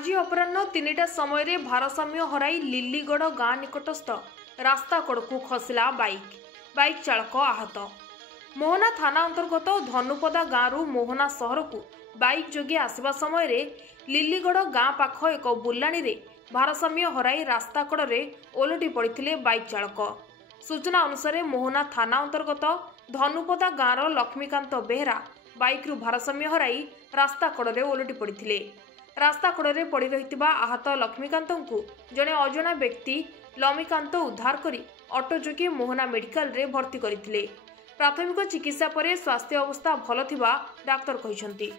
आज अपराह्न 3टा समय भारसाम्य हराई लिल्लीगढ़ गाँ निकटस्थ रास्ता कड़कू खसला बाइक चालक आहत। मोहना थाना अंतर्गत धनुपदा गाँव मोहना सहर को बाइक जोगे आसवा समय लिल्लीगढ़ गाँ पाख एक बुलाणी रे भारसाम्य हराई रास्ता कड़े ओलटी पड़ते बाइक चालक। सूचना अनुसार मोहना थाना अंतर्गत धनुपदा गाँव लक्ष्मीकांत बेहरा बाइक रु भारसाम्य हराई रास्ता कड़े ओलटी पड़ते। रास्ता कड़े पड़ रही आहत लक्ष्मीकांत को जड़े अजना व्यक्ति लमीकांत उद्धार करी ऑटो जोगे मोहना मेडिकल रे भर्ती करथिले। प्राथमिक चिकित्सा पर स्वास्थ्य अवस्था भल थिबा डाक्तर कहिसंती।